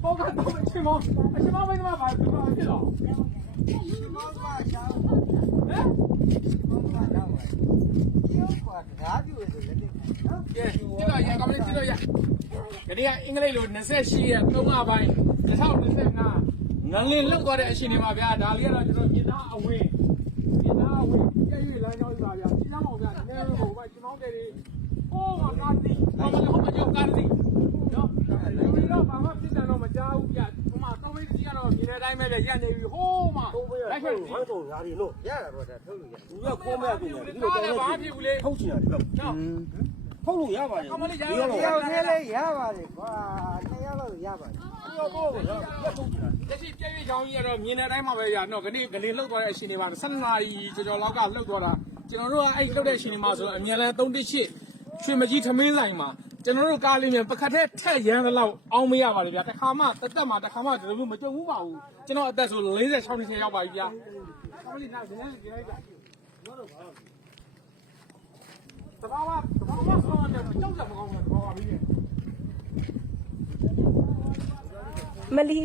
包个都没吃吗？吃吗？为什么把这个去了？哎，这个也，咱们这个也，这里应该有24东亚班，2025能力六个的心里嘛，别打理了，就是你拿位，这有人叫啥呀？你让我们那个我去毛给的，我干的，我们后面就干的。有一个办法，现在我们家务呀，我嘛稍微这样了，明天咱们的眼泪雨好嘛，来去。还走哪里弄？也来说这偷路去，你要过麦子呢，你打来把屁股嘞，偷去啊，偷路也吧？他们的家要那来也吧的，哇，那也了也吧。要包个要偷去了。这是这位讲嘢咯，明天咱嘛ไป呀，喏，跟你录多少心里话，3นาที就叫老家录多了。ကျွန်တော်တို့ကအဲ့လုပ်တဲ့ရှင်ဒီမှာဆိုအမြဲတမ်း318ရွှေမကြီးထမင်းဆိုင်မှာကျွန်တော်တို့ကားလေးမြန်ပကတ်ထဲထက်ရမ်းသလောက်အောင်းမရပါလေဗျာတစ်ခါမှတက်မှာတစ်ခါမှဒီလိုမျိုးမကြုံဘူးပါဘူးကျွန်တော်အသက်ဆို46နှစ်ရောက်ပါပြီဗျာကောင်းလေးနားနေနေကြလိုက်ကြတဘာဝဆောင်းတယ်ကြောက်ကြမကောင်းဘူးတဘာဝပြီးနေမလီ